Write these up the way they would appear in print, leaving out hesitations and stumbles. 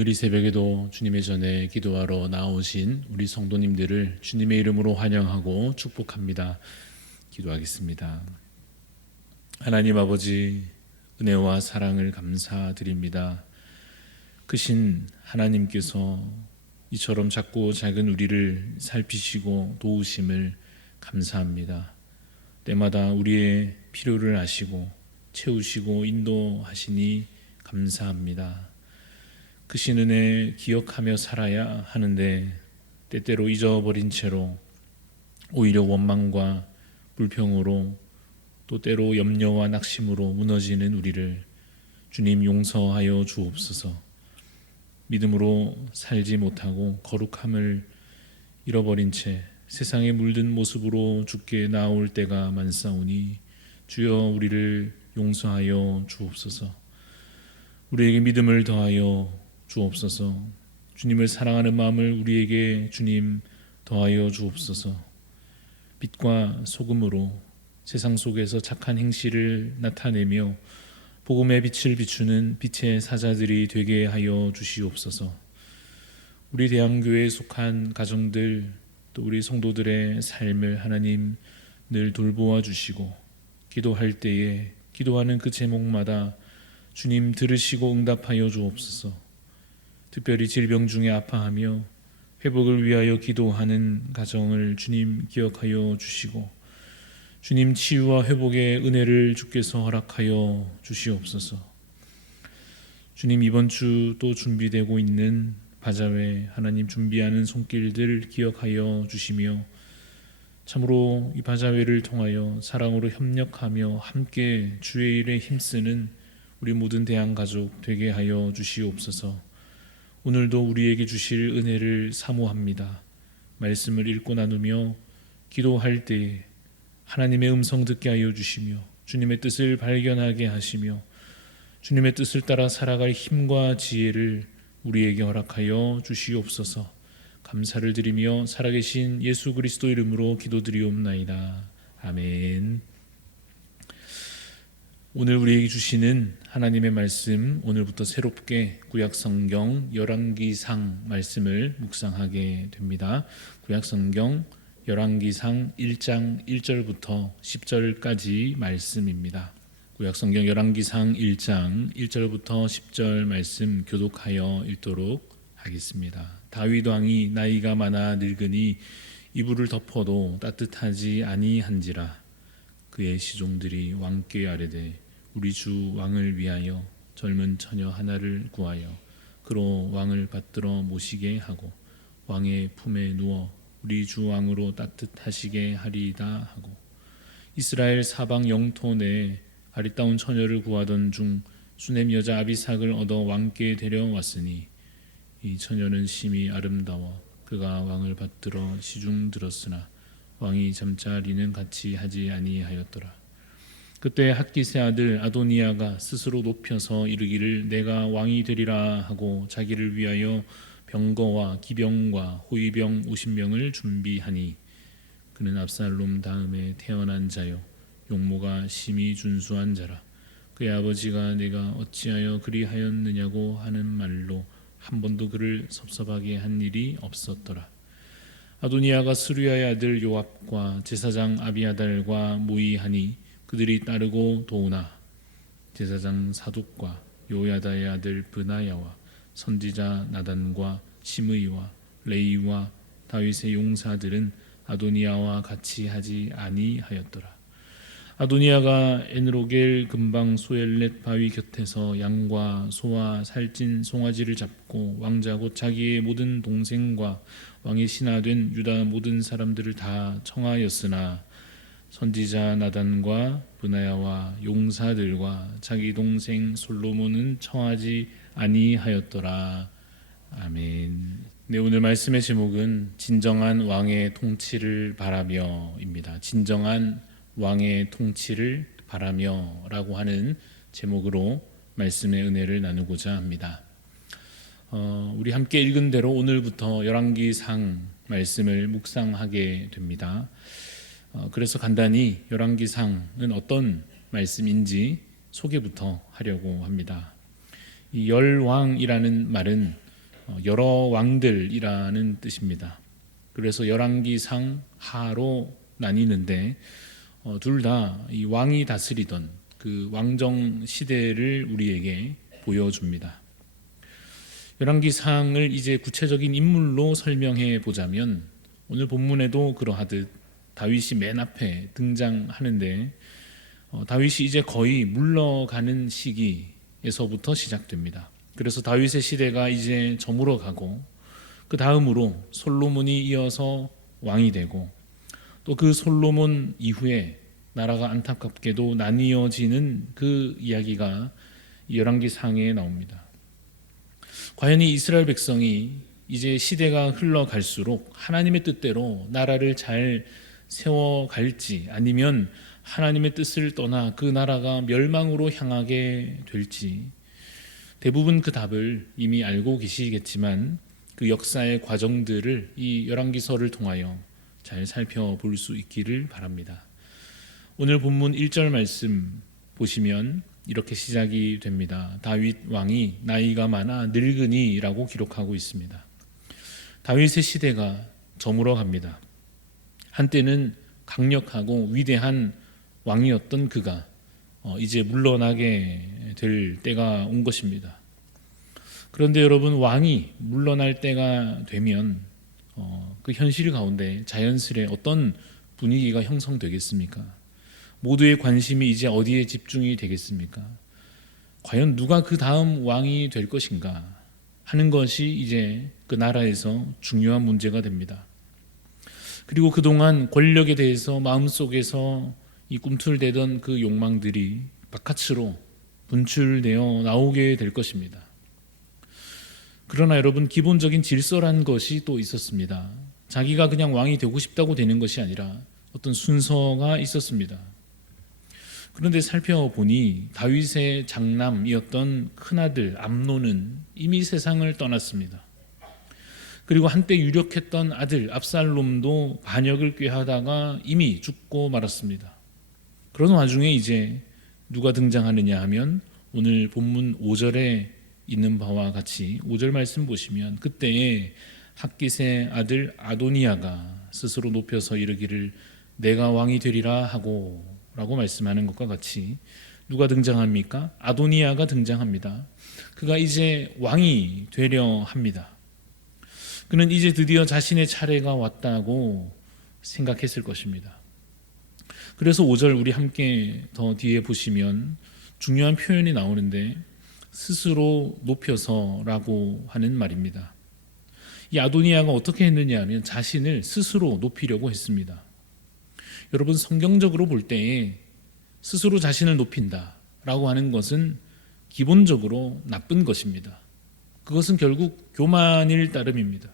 오늘 이 새벽에도 주님의 전에 기도하러 나오신 우리 성도님들을 주님의 이름으로 환영하고 축복합니다. 기도하겠습니다. 하나님 아버지, 은혜와 사랑을 감사드립니다. 크신 하나님께서 이처럼 작고 작은 우리를 살피시고 도우심을 감사합니다. 때마다 우리의 필요를 아시고 채우시고 인도하시니 감사합니다. 크신 은혜 기억하며 살아야 하는데 때때로 잊어버린 채로 오히려 원망과 불평으로 또 때로 염려와 낙심으로 무너지는 우리를 주님 용서하여 주옵소서. 믿음으로 살지 못하고 거룩함을 잃어버린 채 세상에 물든 모습으로 주께 나올 때가 많사오니 주여 우리를 용서하여 주옵소서. 우리에게 믿음을 더하여 주옵소서. 주님을 사랑하는 마음을 우리에게 주님 더하여 주옵소서. 빛과 소금으로 세상 속에서 착한 행실을 나타내며 복음의 빛을 비추는 빛의 사자들이 되게 하여 주시옵소서. 우리 대한교회에 속한 가정들 또 우리 성도들의 삶을 하나님 늘 돌보아 주시고 기도할 때에 기도하는 그 제목마다 주님 들으시고 응답하여 주옵소서. 특별히 질병 중에 아파하며 회복을 위하여 기도하는 가정을 주님 기억하여 주시고 주님 치유와 회복의 은혜를 주께서 허락하여 주시옵소서. 주님 이번 주 또 준비되고 있는 바자회 하나님 준비하는 손길들 기억하여 주시며 참으로 이 바자회를 통하여 사랑으로 협력하며 함께 주의 일에 힘쓰는 우리 모든 대한가족 되게 하여 주시옵소서. 오늘도 우리에게 주실 은혜를 사모합니다. 말씀을 읽고 나누며 기도할 때에 하나님의 음성 듣게 하여 주시며 주님의 뜻을 발견하게 하시며 주님의 뜻을 따라 살아갈 힘과 지혜를 우리에게 허락하여 주시옵소서. 감사를 드리며 살아계신 예수 그리스도 이름으로 기도드리옵나이다. 아멘. 오늘 우리에게 주시는 하나님의 말씀, 오늘부터 새롭게 구약성경 열왕기상 말씀을 묵상하게 됩니다. 구약성경 열왕기상 1장 1절부터 10절까지 말씀입니다. 구약성경 열왕기상 1장 1절부터 10절 말씀 교독하여 읽도록 하겠습니다. 다윗 왕이 나이가 많아 늙으니 이불을 덮어도 따뜻하지 아니한지라. 그의 시종들이 왕께 아뢰되 우리 주 왕을 위하여 젊은 처녀 하나를 구하여 그로 왕을 받들어 모시게 하고 왕의 품에 누워 우리 주 왕으로 따뜻하시게 하리이다 하고 이스라엘 사방 영토 내에 아리따운 처녀를 구하던 중 수넴 여자 아비삭을 얻어 왕께 데려왔으니 이 처녀는 심히 아름다워 그가 왕을 받들어 시중 들었으나 왕이 잠자리는 같이 하지 아니하였더라. 그때 핫기스의 아들 아도니아가 스스로 높여서 이르기를 내가 왕이 되리라 하고 자기를 위하여 병거와 기병과 호위병 50명을 준비하니 그는 압살롬 다음에 태어난 자요 용모가 심히 준수한 자라. 그의 아버지가 내가 어찌하여 그리하였느냐고 하는 말로 한 번도 그를 섭섭하게 한 일이 없었더라. 아도니아가 스루야의 아들 요압과 제사장 아비아달과 모의하니 그들이 따르고 도우나 제사장 사독과 요야다의 아들 브나야와 선지자 나단과 시므이와 레이와 다윗의 용사들은 아도니아와 같이 하지 아니하였더라. 아도니아가 엔로겔 근방 소엘렛 바위 곁에서 양과 소와 살찐 송아지를 잡고 왕자 곧 자기의 모든 동생과 왕의 신하된 유다 모든 사람들을 다 청하였으나 선지자 나단과 브나야와 용사들과 자기 동생 솔로몬은 청하지 아니하였더라. 아멘. 네, 오늘 말씀의 제목은 진정한 왕의 통치를 바라며입니다. 진정한 왕의 통치를 바라며라고 하는 제목으로 말씀의 은혜를 나누고자 합니다. 우리 함께 읽은 대로 오늘부터 열왕기상 말씀을 묵상하게 됩니다. 그래서 간단히 열왕기상은 어떤 말씀인지 소개부터 하려고 합니다. 이 열왕이라는 말은 여러 왕들이라는 뜻입니다. 그래서 열왕기상 하로 나뉘는데 둘 다 이 왕이 다스리던 그 왕정 시대를 우리에게 보여줍니다. 열왕기상을 이제 구체적인 인물로 설명해 보자면 오늘 본문에도 그러하듯 다윗이 맨 앞에 등장하는데 다윗이 이제 거의 물러가는 시기에서부터 시작됩니다. 그래서 다윗의 시대가 이제 저물어 가고 그 다음으로 솔로몬이 이어서 왕이 되고 또 그 솔로몬 이후에 나라가 안타깝게도 나뉘어지는 그 이야기가 열왕기상에 나옵니다. 과연 이 이스라엘 백성이 이제 시대가 흘러갈수록 하나님의 뜻대로 나라를 잘 세워갈지 아니면 하나님의 뜻을 떠나 그 나라가 멸망으로 향하게 될지 대부분 그 답을 이미 알고 계시겠지만 그 역사의 과정들을 이 열왕기서를 통하여 잘 살펴볼 수 있기를 바랍니다. 오늘 본문 1절 말씀 보시면 이렇게 시작이 됩니다. 다윗 왕이 나이가 많아 늙으니라고 기록하고 있습니다. 다윗의 시대가 저물어 갑니다. 한때는 강력하고 위대한 왕이었던 그가 이제 물러나게 될 때가 온 것입니다. 그런데 여러분, 왕이 물러날 때가 되면 그 현실 가운데 자연스레 어떤 분위기가 형성되겠습니까? 모두의 관심이 이제 어디에 집중이 되겠습니까? 과연 누가 그 다음 왕이 될 것인가 하는 것이 이제 그 나라에서 중요한 문제가 됩니다. 그리고 그동안 권력에 대해서 마음속에서 이 꿈틀대던 그 욕망들이 바깥으로 분출되어 나오게 될 것입니다. 그러나 여러분, 기본적인 질서란 것이 또 있었습니다. 자기가 그냥 왕이 되고 싶다고 되는 것이 아니라 어떤 순서가 있었습니다. 그런데 살펴보니 다윗의 장남이었던 큰아들 암논은 이미 세상을 떠났습니다. 그리고 한때 유력했던 아들 압살롬도 반역을 꾀하다가 이미 죽고 말았습니다. 그런 와중에 이제 누가 등장하느냐 하면 오늘 본문 5절에 있는 바와 같이 5절 말씀 보시면 그때에 핫깃의 아들 아도니아가 스스로 높여서 이르기를 내가 왕이 되리라 하고 라고 말씀하는 것과 같이 누가 등장합니까? 아도니아가 등장합니다. 그가 이제 왕이 되려 합니다. 그는 이제 드디어 자신의 차례가 왔다고 생각했을 것입니다. 그래서 5절 우리 함께 더 뒤에 보시면 중요한 표현이 나오는데 스스로 높여서라고 하는 말입니다. 이 아도니아가 어떻게 했느냐 하면 자신을 스스로 높이려고 했습니다. 여러분, 성경적으로 볼 때에 스스로 자신을 높인다라고 하는 것은 기본적으로 나쁜 것입니다. 그것은 결국 교만일 따름입니다.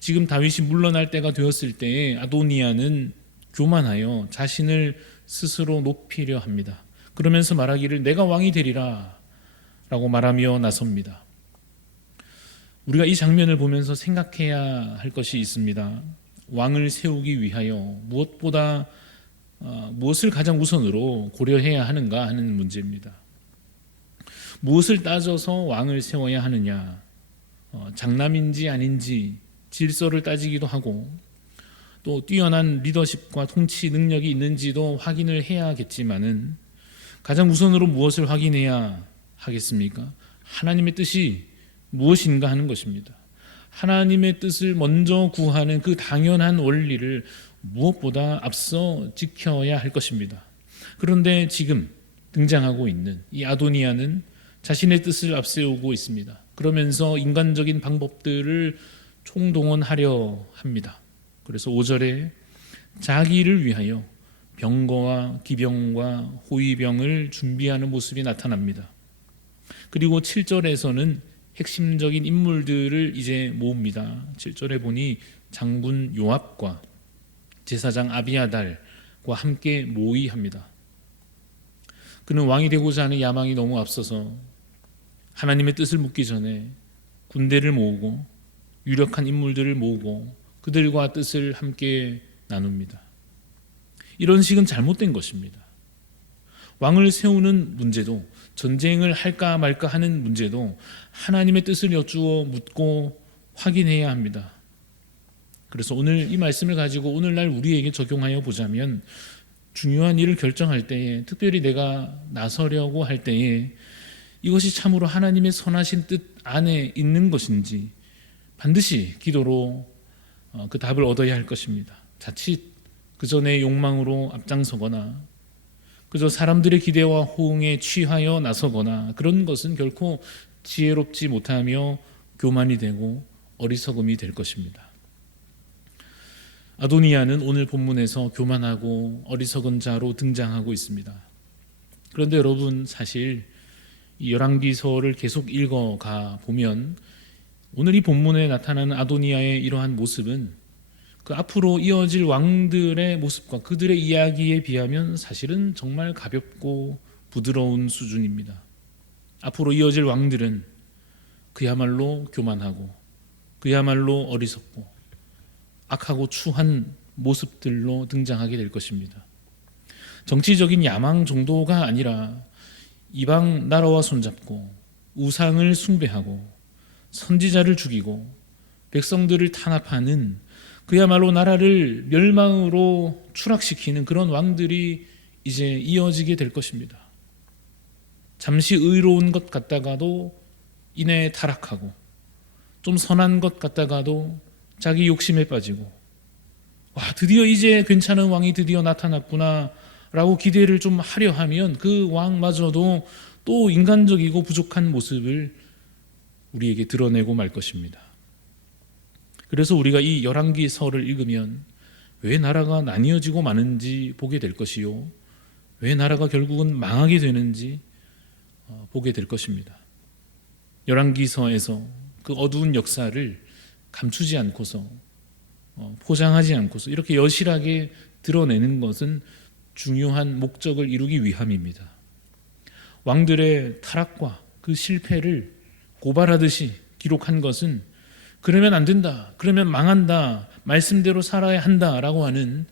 지금 다윗이 물러날 때가 되었을 때에 아도니아는 교만하여 자신을 스스로 높이려 합니다. 그러면서 말하기를 내가 왕이 되리라 라고 말하며 나섭니다. 우리가 이 장면을 보면서 생각해야 할 것이 있습니다. 왕을 세우기 위하여 무엇을 가장 우선으로 고려해야 하는가 하는 문제입니다. 무엇을 따져서 왕을 세워야 하느냐, 장남인지 아닌지 질서를 따지기도 하고 또 뛰어난 리더십과 통치 능력이 있는지도 확인을 해야겠지만은 가장 우선으로 무엇을 확인해야 하겠습니까? 하나님의 뜻이 무엇인가 하는 것입니다. 하나님의 뜻을 먼저 구하는 그 당연한 원리를 무엇보다 앞서 지켜야 할 것입니다. 그런데 지금 등장하고 있는 이 아도니아는 자신의 뜻을 앞세우고 있습니다. 그러면서 인간적인 방법들을 총동원하려 합니다. 그래서 5절에 자기를 위하여 병거와 기병과 호위병을 준비하는 모습이 나타납니다. 그리고 7절에서는 핵심적인 인물들을 이제 모읍니다. 7절에 보니 장군 요압과 제사장 아비아달과 함께 모의합니다. 그는 왕이 되고자 하는 야망이 너무 앞서서 하나님의 뜻을 묻기 전에 군대를 모으고 유력한 인물들을 모으고 그들과 뜻을 함께 나눕니다. 이런 식은 잘못된 것입니다. 왕을 세우는 문제도, 전쟁을 할까 말까 하는 문제도 하나님의 뜻을 여쭈어 묻고 확인해야 합니다. 그래서 오늘 이 말씀을 가지고 오늘날 우리에게 적용하여 보자면, 중요한 일을 결정할 때에, 특별히 내가 나서려고 할 때에 이것이 참으로 하나님의 선하신 뜻 안에 있는 것인지 반드시 기도로 그 답을 얻어야 할 것입니다. 자칫 그저 내 욕망으로 앞장서거나 그저 사람들의 기대와 호응에 취하여 나서거나 그런 것은 결코 지혜롭지 못하며 교만이 되고 어리석음이 될 것입니다. 아도니아는 오늘 본문에서 교만하고 어리석은 자로 등장하고 있습니다. 그런데 여러분, 사실 이 열왕기서를 계속 읽어가 보면 오늘 이 본문에 나타나는 아도니아의 이러한 모습은 그 앞으로 이어질 왕들의 모습과 그들의 이야기에 비하면 사실은 정말 가볍고 부드러운 수준입니다. 앞으로 이어질 왕들은 그야말로 교만하고 그야말로 어리석고 악하고 추한 모습들로 등장하게 될 것입니다. 정치적인 야망 정도가 아니라 이방 나라와 손잡고 우상을 숭배하고 선지자를 죽이고 백성들을 탄압하는, 그야말로 나라를 멸망으로 추락시키는 그런 왕들이 이제 이어지게 될 것입니다. 잠시 의로운 것 같다가도 이내 타락하고, 좀 선한 것 같다가도 자기 욕심에 빠지고, 와, 드디어 이제 괜찮은 왕이 드디어 나타났구나 라고 기대를 좀 하려 하면 그 왕마저도 또 인간적이고 부족한 모습을 우리에게 드러내고 말 것입니다. 그래서 우리가 이 열왕기서를 읽으면 왜 나라가 나뉘어지고 마는지 보게 될 것이요, 왜 나라가 결국은 망하게 되는지 보게 될 것입니다. 열왕기서에서 그 어두운 역사를 감추지 않고서 포장하지 않고서 이렇게 여실하게 드러내는 것은 중요한 목적을 이루기 위함입니다. 왕들의 타락과 그 실패를 고발하듯이 기록한 것은 그러면 안 된다, 그러면 망한다, 말씀대로 살아야 한다라고 하는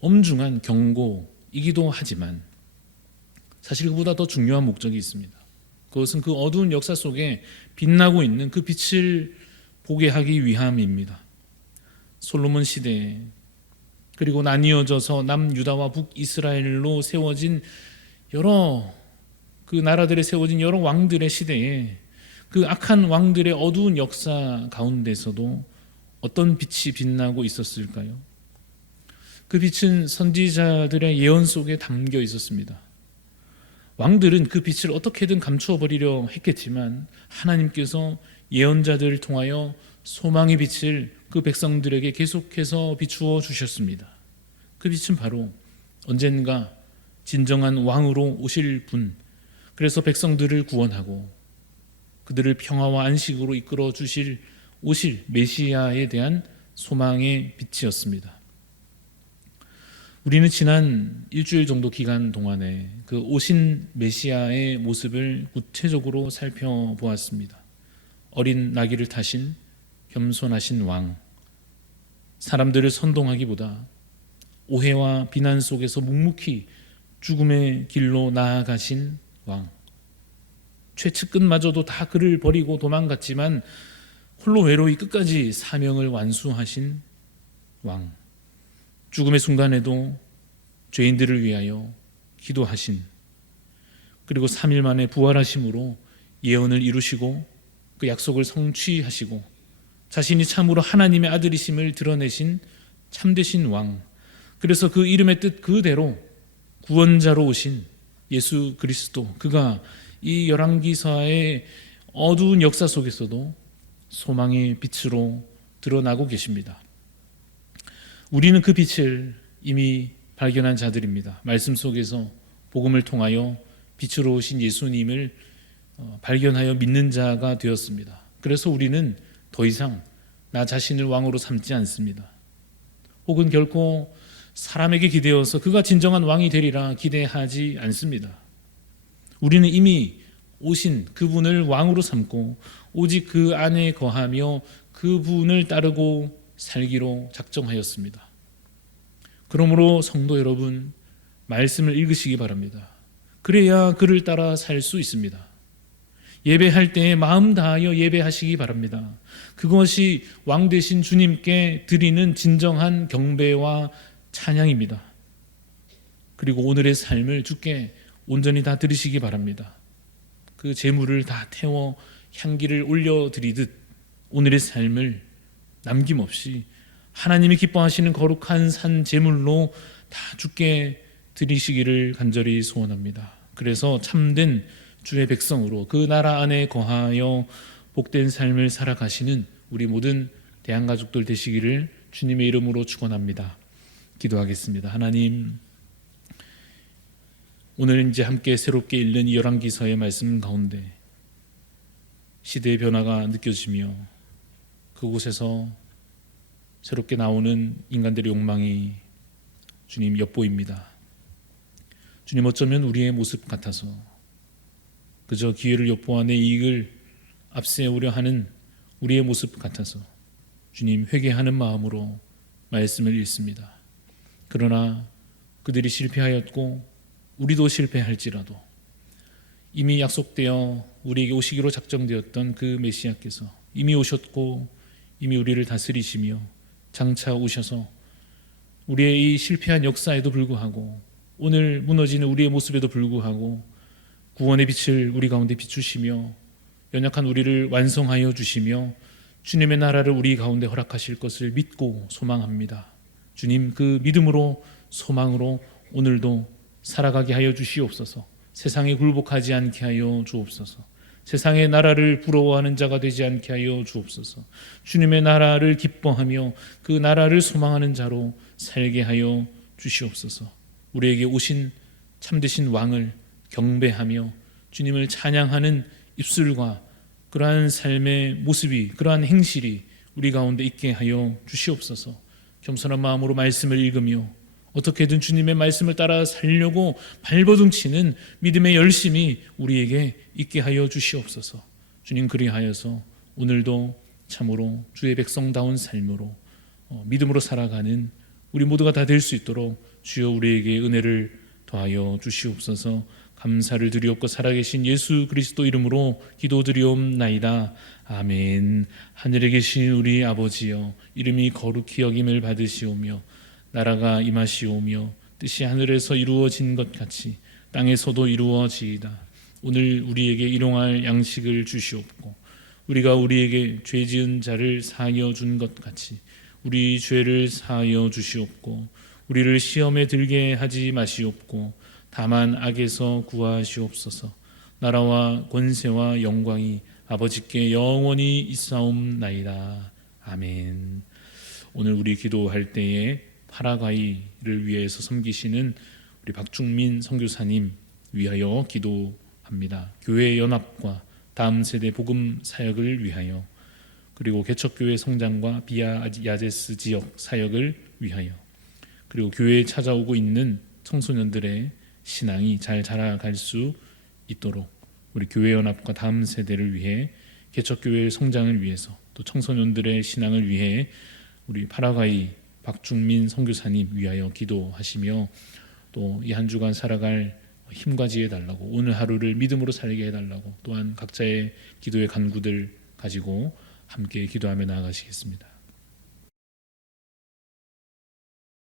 엄중한 경고이기도 하지만 사실 그보다 더 중요한 목적이 있습니다. 그것은 그 어두운 역사 속에 빛나고 있는 그 빛을 보게 하기 위함입니다. 솔로몬 시대에, 그리고 나뉘어져서 남유다와 북이스라엘로 세워진 여러 그 나라들에 세워진 여러 왕들의 시대에 그 악한 왕들의 어두운 역사 가운데서도 어떤 빛이 빛나고 있었을까요? 그 빛은 선지자들의 예언 속에 담겨 있었습니다. 왕들은 그 빛을 어떻게든 감추어 버리려 했겠지만 하나님께서 예언자들을 통하여 소망의 빛을 그 백성들에게 계속해서 비추어 주셨습니다. 그 빛은 바로 언젠가 진정한 왕으로 오실 분, 그래서 백성들을 구원하고 그들을 평화와 안식으로 이끌어 주실 오실 메시아에 대한 소망의 빛이었습니다. 우리는 지난 일주일 정도 기간 동안에 그 오신 메시아의 모습을 구체적으로 살펴보았습니다. 어린 나귀를 타신 겸손하신 왕, 사람들을 선동하기보다 오해와 비난 속에서 묵묵히 죽음의 길로 나아가신 왕, 최측근마저도 다 그를 버리고 도망갔지만 홀로 외로이 끝까지 사명을 완수하신 왕, 죽음의 순간에도 죄인들을 위하여 기도하신, 그리고 3일 만에 부활하심으로 예언을 이루시고 그 약속을 성취하시고 자신이 참으로 하나님의 아들이심을 드러내신 참되신 왕, 그래서 그 이름의 뜻 그대로 구원자로 오신 예수 그리스도, 그가 이 열왕기서의 어두운 역사 속에서도 소망의 빛으로 드러나고 계십니다. 우리는 그 빛을 이미 발견한 자들입니다. 말씀 속에서 복음을 통하여 빛으로 오신 예수님을 발견하여 믿는 자가 되었습니다. 그래서 우리는 더 이상 나 자신을 왕으로 삼지 않습니다. 혹은 결코 사람에게 기대어서 그가 진정한 왕이 되리라 기대하지 않습니다. 우리는 이미 오신 그분을 왕으로 삼고 오직 그 안에 거하며 그분을 따르고 살기로 작정하였습니다. 그러므로 성도 여러분, 말씀을 읽으시기 바랍니다. 그래야 그를 따라 살 수 있습니다. 예배할 때에 마음 다하여 예배하시기 바랍니다. 그것이 왕 되신 주님께 드리는 진정한 경배와 찬양입니다. 그리고 오늘의 삶을 주께 온전히 다 드리시기 바랍니다. 그 제물을 다 태워 향기를 올려드리듯 오늘의 삶을 남김없이 하나님이 기뻐하시는 거룩한 산 제물로 다 주께 드리시기를 간절히 소원합니다. 그래서 참된 주의 백성으로 그 나라 안에 거하여 복된 삶을 살아가시는 우리 모든 대한가족들 되시기를 주님의 이름으로 축원합니다. 기도하겠습니다. 하나님, 오늘 이제 함께 새롭게 읽는 이 열왕기서의 말씀 가운데 시대의 변화가 느껴지며 그곳에서 새롭게 나오는 인간들의 욕망이 주님 엿보입니다. 주님, 어쩌면 우리의 모습 같아서 그저 기회를 엿보아 내 이익을 앞세우려 하는 우리의 모습 같아서 주님, 회개하는 마음으로 말씀을 읽습니다. 그러나 그들이 실패하였고 우리도 실패할지라도 이미 약속되어 우리에게 오시기로 작정되었던 그 메시아께서 이미 오셨고 이미 우리를 다스리시며 장차 오셔서 우리의 이 실패한 역사에도 불구하고 오늘 무너지는 우리의 모습에도 불구하고 구원의 빛을 우리 가운데 비추시며 연약한 우리를 완성하여 주시며 주님의 나라를 우리 가운데 허락하실 것을 믿고 소망합니다. 주님, 그 믿음으로 소망으로 오늘도 살아가게 하여 주시옵소서. 세상에 굴복하지 않게 하여 주옵소서. 세상의 나라를 부러워하는 자가 되지 않게 하여 주옵소서. 주님의 나라를 기뻐하며 그 나라를 소망하는 자로 살게 하여 주시옵소서. 우리에게 오신 참되신 왕을 경배하며 주님을 찬양하는 입술과 그러한 삶의 모습이, 그러한 행실이 우리 가운데 있게 하여 주시옵소서. 겸손한 마음으로 말씀을 읽으며 어떻게든 주님의 말씀을 따라 살려고 발버둥치는 믿음의 열심이 우리에게 있게 하여 주시옵소서. 주님, 그리하여서 오늘도 참으로 주의 백성다운 삶으로 믿음으로 살아가는 우리 모두가 다 될 수 있도록 주여 우리에게 은혜를 더하여 주시옵소서. 감사를 드리옵고 살아계신 예수 그리스도 이름으로 기도드리옵나이다. 아멘. 하늘에 계신 우리 아버지여, 이름이 거룩히 여김을 받으시오며 나라가 임하시오며 뜻이 하늘에서 이루어진 것 같이 땅에서도 이루어지이다. 오늘 우리에게 일용할 양식을 주시옵고 우리가 우리에게 죄 지은 자를 사하여 준 것 같이 우리 죄를 사하여 주시옵고 우리를 시험에 들게 하지 마시옵고 다만 악에서 구하시옵소서. 나라와 권세와 영광이 아버지께 영원히 있사옵나이다. 아멘. 오늘 우리 기도할 때에 파라과이를 위해서 섬기시는 우리 박중민 선교사님 위하여 기도합니다. 교회 연합과 다음 세대 복음 사역을 위하여, 그리고 개척교회 성장과 비아 야제스 지역 사역을 위하여, 그리고 교회에 찾아오고 있는 청소년들의 신앙이 잘 자라갈 수 있도록 우리 교회 연합과 다음 세대를 위해, 개척교회의 성장을 위해서, 또 청소년들의 신앙을 위해 우리 파라과이 박중민 선교사님 위하여 기도하시며 또 이 한 주간 살아갈 힘과 지혜 달라고, 오늘 하루를 믿음으로 살게 해달라고, 또한 각자의 기도의 간구들 가지고 함께 기도하며 나아가시겠습니다.